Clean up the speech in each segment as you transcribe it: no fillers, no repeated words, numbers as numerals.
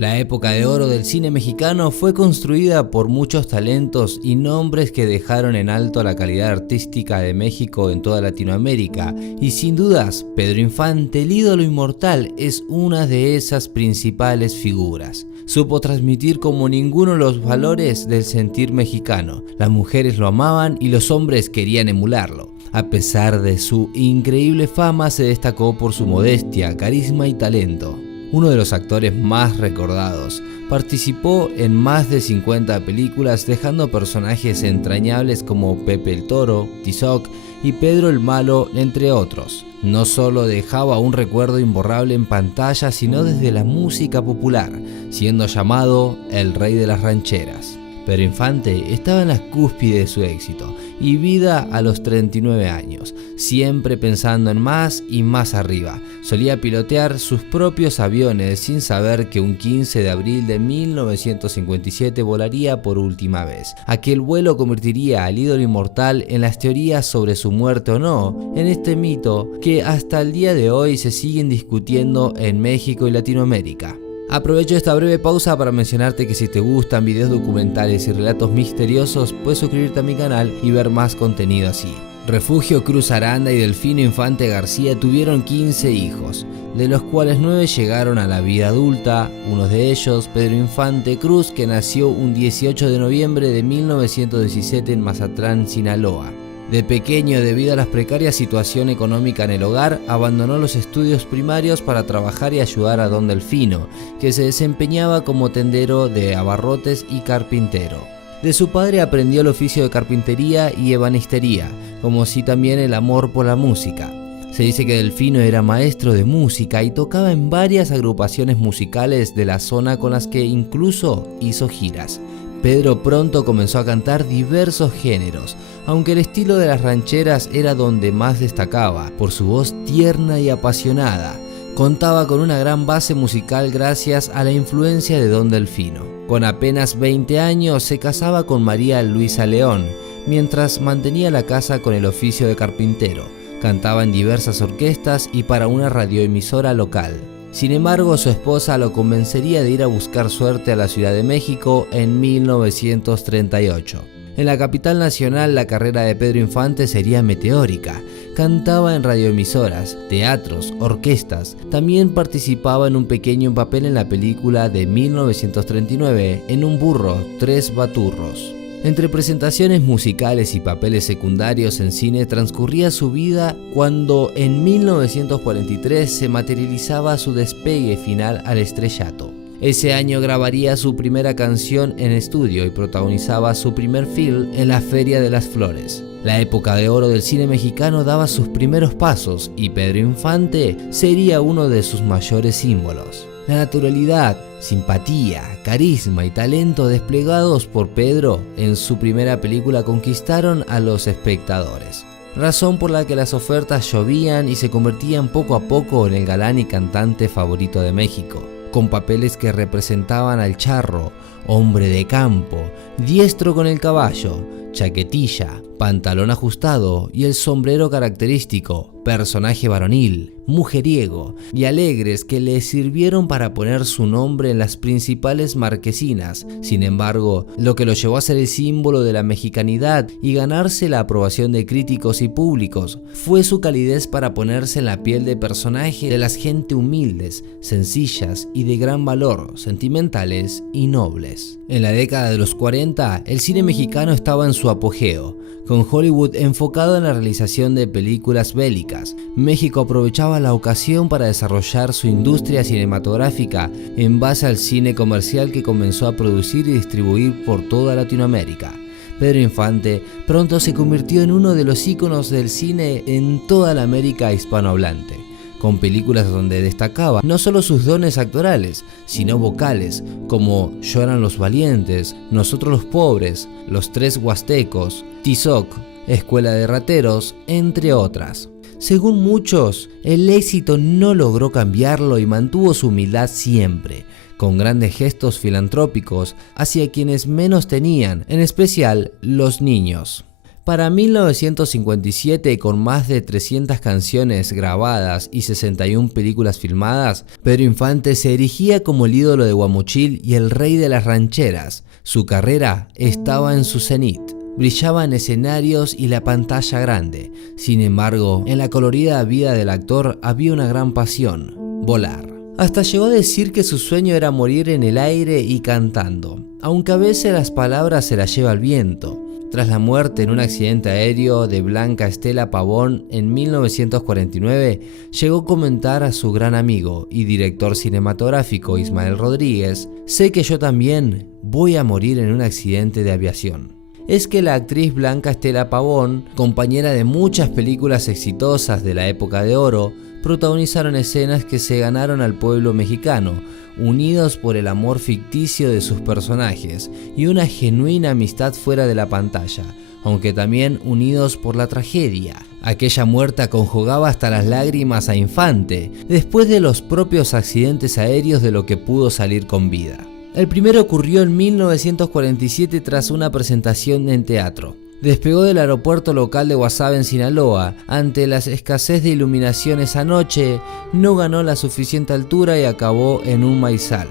La época de oro del cine mexicano fue construida por muchos talentos y nombres que dejaron en alto la calidad artística de México en toda Latinoamérica, y sin dudas, Pedro Infante, el ídolo inmortal, es una de esas principales figuras. Supo transmitir como ninguno los valores del sentir mexicano. Las mujeres lo amaban y los hombres querían emularlo. A pesar de su increíble fama, se destacó por su modestia, carisma y talento. Uno de los actores más recordados, participó en más de 50 películas, dejando personajes entrañables como Pepe el Toro, Tizoc y Pedro el Malo, entre otros. No solo dejaba un recuerdo imborrable en pantalla, sino desde la música popular, siendo llamado el rey de las rancheras. Pedro Infante estaba en la cúspide de su éxito y vida a los 39 años, siempre pensando en más y más arriba. Solía pilotear sus propios aviones sin saber que un 15 de abril de 1957 volaría por última vez. Aquel vuelo convertiría al ídolo inmortal en las teorías sobre su muerte o no, en este mito que hasta el día de hoy se siguen discutiendo en México y Latinoamérica. Aprovecho esta breve pausa para mencionarte que si te gustan videos documentales y relatos misteriosos, puedes suscribirte a mi canal y ver más contenido así. Refugio Cruz Aranda y Delfino Infante García tuvieron 15 hijos, de los cuales 9 llegaron a la vida adulta, uno de ellos, Pedro Infante Cruz, que nació un 18 de noviembre de 1917 en Mazatlán, Sinaloa. De pequeño, debido a la precaria situación económica en el hogar, abandonó los estudios primarios para trabajar y ayudar a don Delfino, que se desempeñaba como tendero de abarrotes y carpintero. De su padre aprendió el oficio de carpintería y ebanistería, como así también el amor por la música. Se dice que Delfino era maestro de música y tocaba en varias agrupaciones musicales de la zona, con las que incluso hizo giras. Pedro pronto comenzó a cantar diversos géneros, aunque el estilo de las rancheras era donde más destacaba, por su voz tierna y apasionada. Contaba con una gran base musical gracias a la influencia de don Delfino. Con apenas 20 años se casaba con María Luisa León, mientras mantenía la casa con el oficio de carpintero. Cantaba en diversas orquestas y para una radioemisora local. Sin embargo, su esposa lo convencería de ir a buscar suerte a la Ciudad de México en 1938. En la capital nacional, la carrera de Pedro Infante sería meteórica. Cantaba en radioemisoras, teatros, orquestas. También participaba en un pequeño papel en la película de 1939, En un burro, tres baturros. Entre presentaciones musicales y papeles secundarios en cine transcurría su vida cuando en 1943 se materializaba su despegue final al estrellato. Ese año grabaría su primera canción en estudio y protagonizaba su primer film en la Feria de las Flores. La época de oro del cine mexicano daba sus primeros pasos y Pedro Infante sería uno de sus mayores símbolos. La naturalidad, simpatía, carisma y talento desplegados por Pedro en su primera película conquistaron a los espectadores, razón por la que las ofertas llovían y se convertían poco a poco en el galán y cantante favorito de México, con papeles que representaban al charro, hombre de campo, diestro con el caballo, chaquetilla, pantalón ajustado y el sombrero característico, personaje varonil, mujeriego y alegres que le sirvieron para poner su nombre en las principales marquesinas. Sin embargo, lo que lo llevó a ser el símbolo de la mexicanidad y ganarse la aprobación de críticos y públicos fue su calidez para ponerse en la piel de personajes de las gente humildes, sencillas y de gran valor, sentimentales y nobles. En la década de los 40, el cine mexicano estaba en su apogeo, con Hollywood enfocado en la realización de películas bélicas. México aprovechaba la ocasión para desarrollar su industria cinematográfica en base al cine comercial que comenzó a producir y distribuir por toda Latinoamérica. Pedro Infante pronto se convirtió en uno de los íconos del cine en toda la América hispanohablante, con películas donde destacaba no solo sus dones actorales, sino vocales, como Lloran los valientes, Nosotros los pobres, Los tres huastecos, Tizoc, Escuela de rateros, entre otras. Según muchos, el éxito no logró cambiarlo y mantuvo su humildad siempre, con grandes gestos filantrópicos hacia quienes menos tenían, en especial los niños. Para 1957, con más de 300 canciones grabadas y 61 películas filmadas, Pedro Infante se erigía como el ídolo de Guamuchil y el rey de las rancheras. Su carrera estaba en su cenit. Brillaba en escenarios y la pantalla grande. Sin embargo, en la colorida vida del actor había una gran pasión: volar. Hasta llegó a decir que su sueño era morir en el aire y cantando, aunque a veces las palabras se las lleva el viento. Tras la muerte en un accidente aéreo de Blanca Estela Pavón en 1949, llegó a comentar a su gran amigo y director cinematográfico Ismael Rodríguez: «Sé que yo también voy a morir en un accidente de aviación». Es que la actriz Blanca Estela Pavón, compañera de muchas películas exitosas de la época de oro, protagonizaron escenas que se ganaron al pueblo mexicano, unidos por el amor ficticio de sus personajes y una genuina amistad fuera de la pantalla, aunque también unidos por la tragedia. Aquella muerte conjugaba hasta las lágrimas a Infante, después de los propios accidentes aéreos de lo que pudo salir con vida. El primero ocurrió en 1947 tras una presentación en teatro. Despegó del aeropuerto local de Guasave en Sinaloa. Ante la escasez de iluminación esa noche, no ganó la suficiente altura y acabó en un maizal.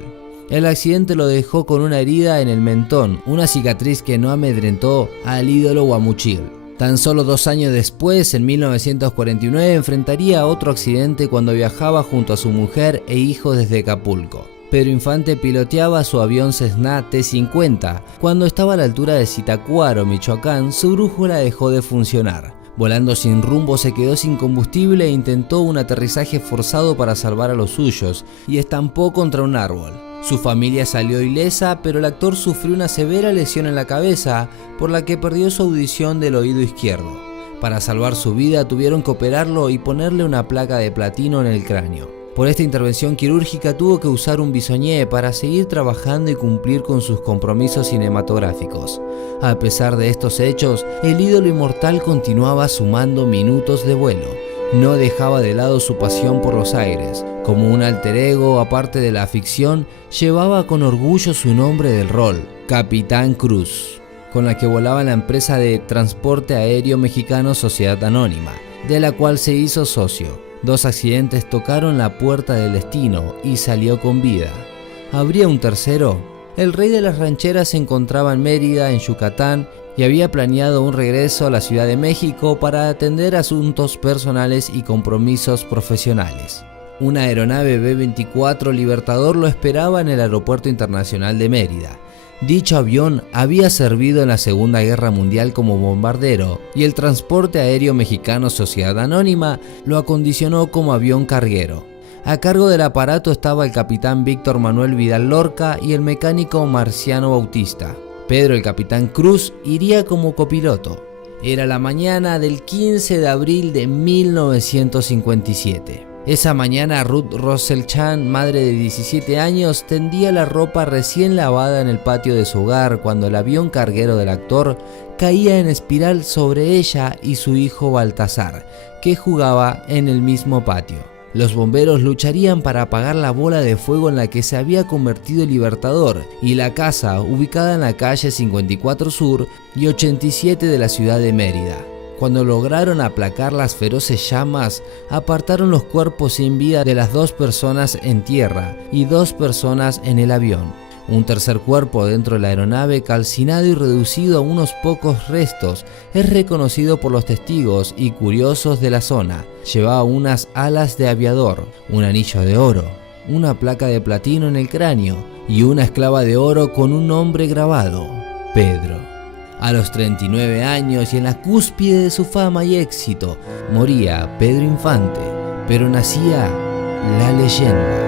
El accidente lo dejó con una herida en el mentón, una cicatriz que no amedrentó al ídolo Guamuchil. Tan solo 2 años después, en 1949, enfrentaría otro accidente cuando viajaba junto a su mujer e hijo desde Acapulco. Pedro Infante piloteaba su avión Cessna T-50. Cuando estaba a la altura de Zitácuaro, Michoacán, su brújula dejó de funcionar. Volando sin rumbo, se quedó sin combustible e intentó un aterrizaje forzado para salvar a los suyos y estampó contra un árbol. Su familia salió ilesa, pero el actor sufrió una severa lesión en la cabeza, por la que perdió su audición del oído izquierdo. Para salvar su vida tuvieron que operarlo y ponerle una placa de platino en el cráneo. Por esta intervención quirúrgica tuvo que usar un bisoñé para seguir trabajando y cumplir con sus compromisos cinematográficos. A pesar de estos hechos, el ídolo inmortal continuaba sumando minutos de vuelo. No dejaba de lado su pasión por los aires. Como un alter ego, aparte de la ficción, llevaba con orgullo su nombre del rol, Capitán Cruz, con la que volaba en la empresa de transporte aéreo mexicano Sociedad Anónima, de la cual se hizo socio. 2 accidentes tocaron la puerta del destino y salió con vida. ¿Habría un tercero? El rey de las rancheras se encontraba en Mérida, en Yucatán, y había planeado un regreso a la Ciudad de México para atender asuntos personales y compromisos profesionales. Una aeronave B-24 Libertador lo esperaba en el Aeropuerto Internacional de Mérida. Dicho avión había servido en la Segunda Guerra Mundial como bombardero y el Transporte Aéreo Mexicano Sociedad Anónima lo acondicionó como avión carguero. A cargo del aparato estaba el capitán Víctor Manuel Vidal Lorca y el mecánico Marciano Bautista. Pedro, el capitán Cruz, iría como copiloto. Era la mañana del 15 de abril de 1957. Esa mañana Ruth Rosell-Chan, madre de 17 años, tendía la ropa recién lavada en el patio de su hogar cuando el avión carguero del actor caía en espiral sobre ella y su hijo Baltasar, que jugaba en el mismo patio. Los bomberos lucharían para apagar la bola de fuego en la que se había convertido el Libertador y la casa, ubicada en la calle 54 Sur y 87 de la ciudad de Mérida. Cuando lograron aplacar las feroces llamas, apartaron los cuerpos sin vida de las 2 personas en tierra y 2 personas en el avión. Un tercer cuerpo dentro de la aeronave, calcinado y reducido a unos pocos restos, es reconocido por los testigos y curiosos de la zona. Llevaba unas alas de aviador, un anillo de oro, una placa de platino en el cráneo y una esclava de oro con un nombre grabado: Pedro. A los 39 años y en la cúspide de su fama y éxito, moría Pedro Infante, pero nacía la leyenda.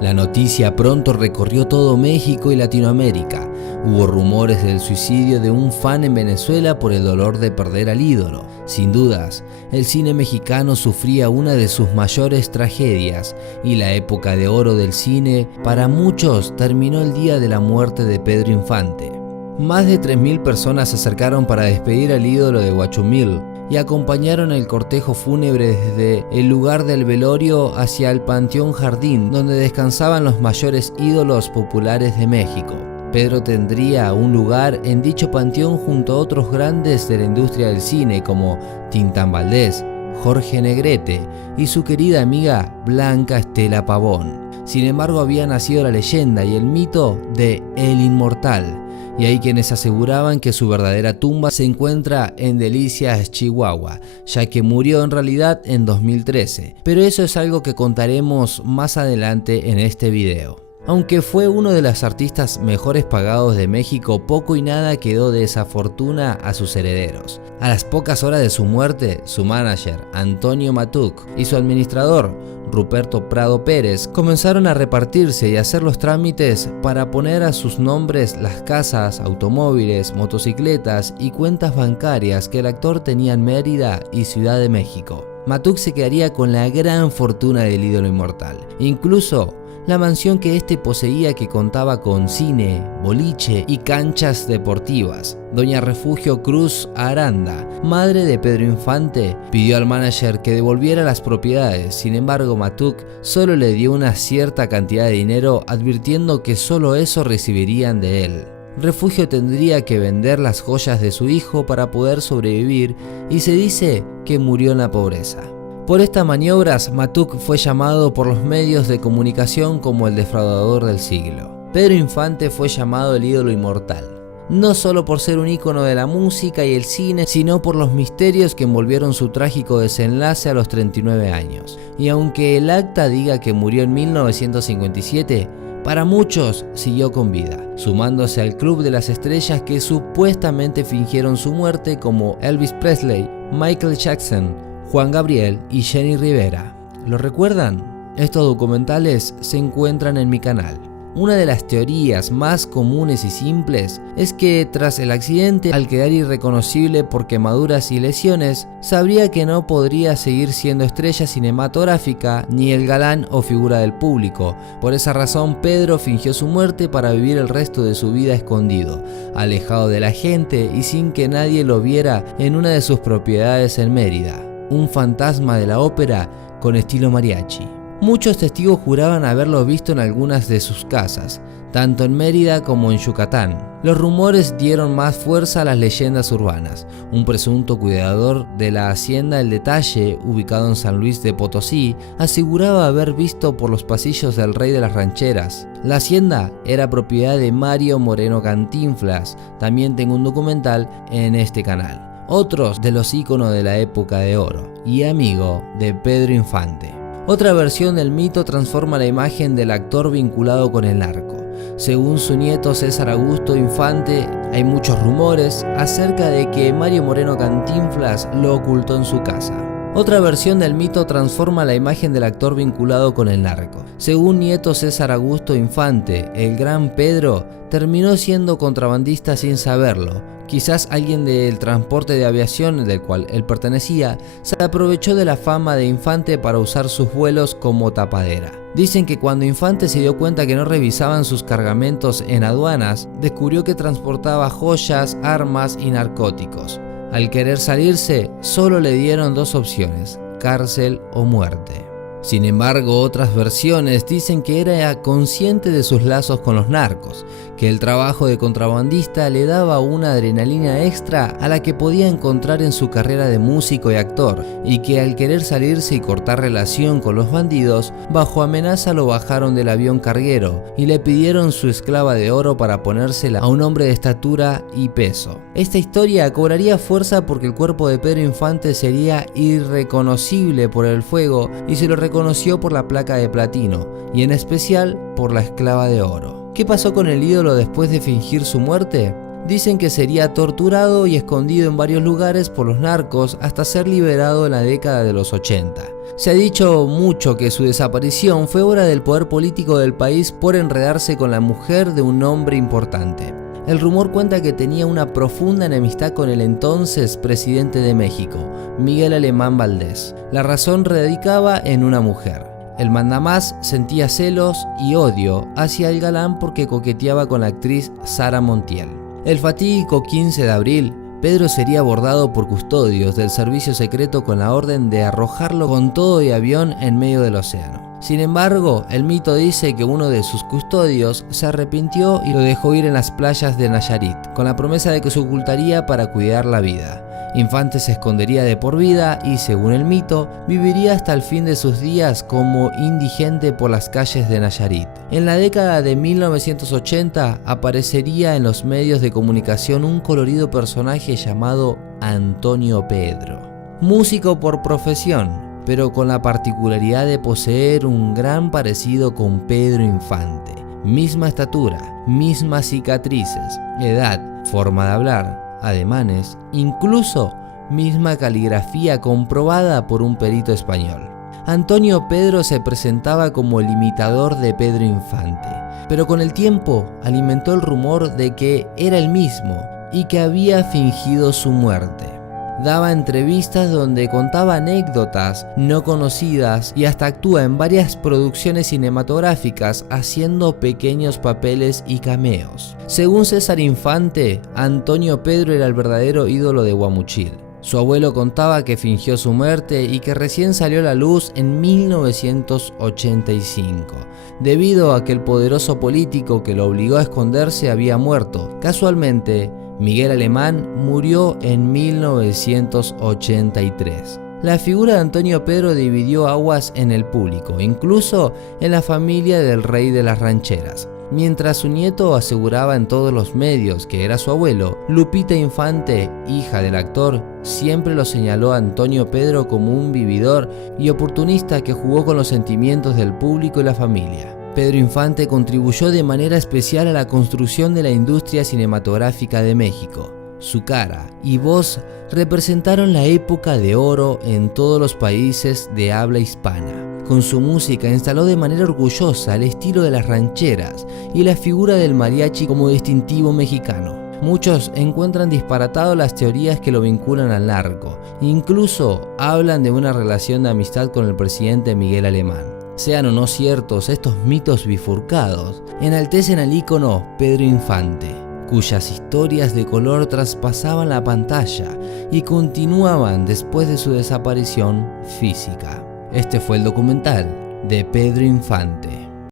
La noticia pronto recorrió todo México y Latinoamérica. Hubo rumores del suicidio de un fan en Venezuela por el dolor de perder al ídolo. Sin dudas, el cine mexicano sufría una de sus mayores tragedias y la época de oro del cine para muchos terminó el día de la muerte de Pedro Infante. Más de 3.000 personas se acercaron para despedir al ídolo de Huachumil y acompañaron el cortejo fúnebre desde el lugar del velorio hacia el Panteón Jardín, donde descansaban los mayores ídolos populares de México. Pedro tendría un lugar en dicho panteón junto a otros grandes de la industria del cine como Tintán Valdés, Jorge Negrete y su querida amiga Blanca Estela Pavón. Sin embargo, había nacido la leyenda y el mito de El Inmortal, y hay quienes aseguraban que su verdadera tumba se encuentra en Delicias, Chihuahua, ya que murió en realidad en 2013, pero eso es algo que contaremos más adelante en este video. Aunque fue uno de los artistas mejores pagados de México, poco y nada quedó de esa fortuna a sus herederos. A las pocas horas de su muerte, su manager, Antonio Matuc, y su administrador, Ruperto Prado Pérez, comenzaron a repartirse y hacer los trámites para poner a sus nombres las casas, automóviles, motocicletas y cuentas bancarias que el actor tenía en Mérida y Ciudad de México. Matuc se quedaría con la gran fortuna del ídolo inmortal. Incluso la mansión que éste poseía, que contaba con cine, boliche y canchas deportivas. Doña Refugio Cruz Aranda, madre de Pedro Infante, pidió al manager que devolviera las propiedades. Sin embargo, Matuc solo le dio una cierta cantidad de dinero, advirtiendo que solo eso recibirían de él. Refugio tendría que vender las joyas de su hijo para poder sobrevivir y se dice que murió en la pobreza. Por estas maniobras, Matuc fue llamado por los medios de comunicación como el defraudador del siglo. Pedro Infante fue llamado el ídolo inmortal, no solo por ser un ícono de la música y el cine, sino por los misterios que envolvieron su trágico desenlace a los 39 años. Y aunque el acta diga que murió en 1957, para muchos siguió con vida, sumándose al club de las estrellas que supuestamente fingieron su muerte, como Elvis Presley, Michael Jackson, Juan Gabriel y Jenny Rivera. ¿Lo recuerdan? Estos documentales se encuentran en mi canal. Una de las teorías más comunes y simples es que tras el accidente, al quedar irreconocible por quemaduras y lesiones, sabría que no podría seguir siendo estrella cinematográfica ni el galán o figura del público. Por esa razón, Pedro fingió su muerte para vivir el resto de su vida escondido, alejado de la gente y sin que nadie lo viera en una de sus propiedades en Mérida. Un fantasma de la ópera con estilo mariachi. Muchos testigos juraban haberlo visto en algunas de sus casas, tanto en Mérida como en Yucatán. Los rumores dieron más fuerza a las leyendas urbanas. Un presunto cuidador de la hacienda El Detalle, ubicado en San Luis de Potosí, aseguraba haber visto por los pasillos del Rey de las Rancheras. La hacienda era propiedad de Mario Moreno Cantinflas. También tengo un documental en este canal. Otros de los íconos de la época de oro y amigo de Pedro Infante. Otra versión del mito transforma la imagen del actor vinculado con el narco. Según su nieto César Augusto Infante, hay muchos rumores acerca de que Mario Moreno Cantinflas lo ocultó en su casa. Otra versión del mito transforma la imagen del actor vinculado con el narco. Según nieto César Augusto Infante, el gran Pedro terminó siendo contrabandista sin saberlo. Quizás alguien del transporte de aviación del cual él pertenecía se aprovechó de la fama de Infante para usar sus vuelos como tapadera. Dicen que cuando Infante se dio cuenta que no revisaban sus cargamentos en aduanas, descubrió que transportaba joyas, armas y narcóticos. Al querer salirse, solo le dieron dos opciones: cárcel o muerte. Sin embargo, otras versiones dicen que era consciente de sus lazos con los narcos, que el trabajo de contrabandista le daba una adrenalina extra a la que podía encontrar en su carrera de músico y actor, y que al querer salirse y cortar relación con los bandidos, bajo amenaza lo bajaron del avión carguero y le pidieron su esclava de oro para ponérsela a un hombre de estatura y peso. Esta historia cobraría fuerza porque el cuerpo de Pedro Infante sería irreconocible por el fuego y se lo reconoció por la placa de platino, y en especial por la esclava de oro. ¿Qué pasó con el ídolo después de fingir su muerte? Dicen que sería torturado y escondido en varios lugares por los narcos hasta ser liberado en la década de los 80. Se ha dicho mucho que su desaparición fue obra del poder político del país por enredarse con la mujer de un hombre importante. El rumor cuenta que tenía una profunda enemistad con el entonces presidente de México, Miguel Alemán Valdés. La razón radicaba en una mujer. El mandamás sentía celos y odio hacia el galán porque coqueteaba con la actriz Sara Montiel. El fatídico 15 de abril, Pedro sería abordado por custodios del servicio secreto con la orden de arrojarlo con todo y avión en medio del océano. Sin embargo, el mito dice que uno de sus custodios se arrepintió y lo dejó ir en las playas de Nayarit, con la promesa de que se ocultaría para cuidar la vida. Infante se escondería de por vida y, según el mito, viviría hasta el fin de sus días como indigente por las calles de Nayarit. En la década de 1980 aparecería en los medios de comunicación un colorido personaje llamado Antonio Pedro. Músico por profesión, pero con la particularidad de poseer un gran parecido con Pedro Infante. Misma estatura, mismas cicatrices, edad, forma de hablar, ademanes, incluso misma caligrafía comprobada por un perito español. Antonio Pedro se presentaba como el imitador de Pedro Infante, pero con el tiempo alimentó el rumor de que era el mismo y que había fingido su muerte. Daba entrevistas donde contaba anécdotas no conocidas y hasta actúa en varias producciones cinematográficas haciendo pequeños papeles y cameos. Según César Infante, Antonio Pedro era el verdadero ídolo de Guamuchil. Su abuelo contaba que fingió su muerte y que recién salió a la luz en 1985, debido a que el poderoso político que lo obligó a esconderse había muerto. Casualmente, Miguel Alemán murió en 1983. La figura de Antonio Pedro dividió aguas en el público, incluso en la familia del rey de las rancheras. Mientras su nieto aseguraba en todos los medios que era su abuelo, Lupita Infante, hija del actor, siempre lo señaló a Antonio Pedro como un vividor y oportunista que jugó con los sentimientos del público y la familia. Pedro Infante contribuyó de manera especial a la construcción de la industria cinematográfica de México. Su cara y voz representaron la época de oro en todos los países de habla hispana. Con su música instaló de manera orgullosa el estilo de las rancheras y la figura del mariachi como distintivo mexicano. Muchos encuentran disparatado las teorías que lo vinculan al narco. Incluso hablan de una relación de amistad con el presidente Miguel Alemán. Sean o no ciertos estos mitos bifurcados, enaltecen al ícono Pedro Infante, cuyas historias de color traspasaban la pantalla y continuaban después de su desaparición física. Este fue el documental de Pedro Infante.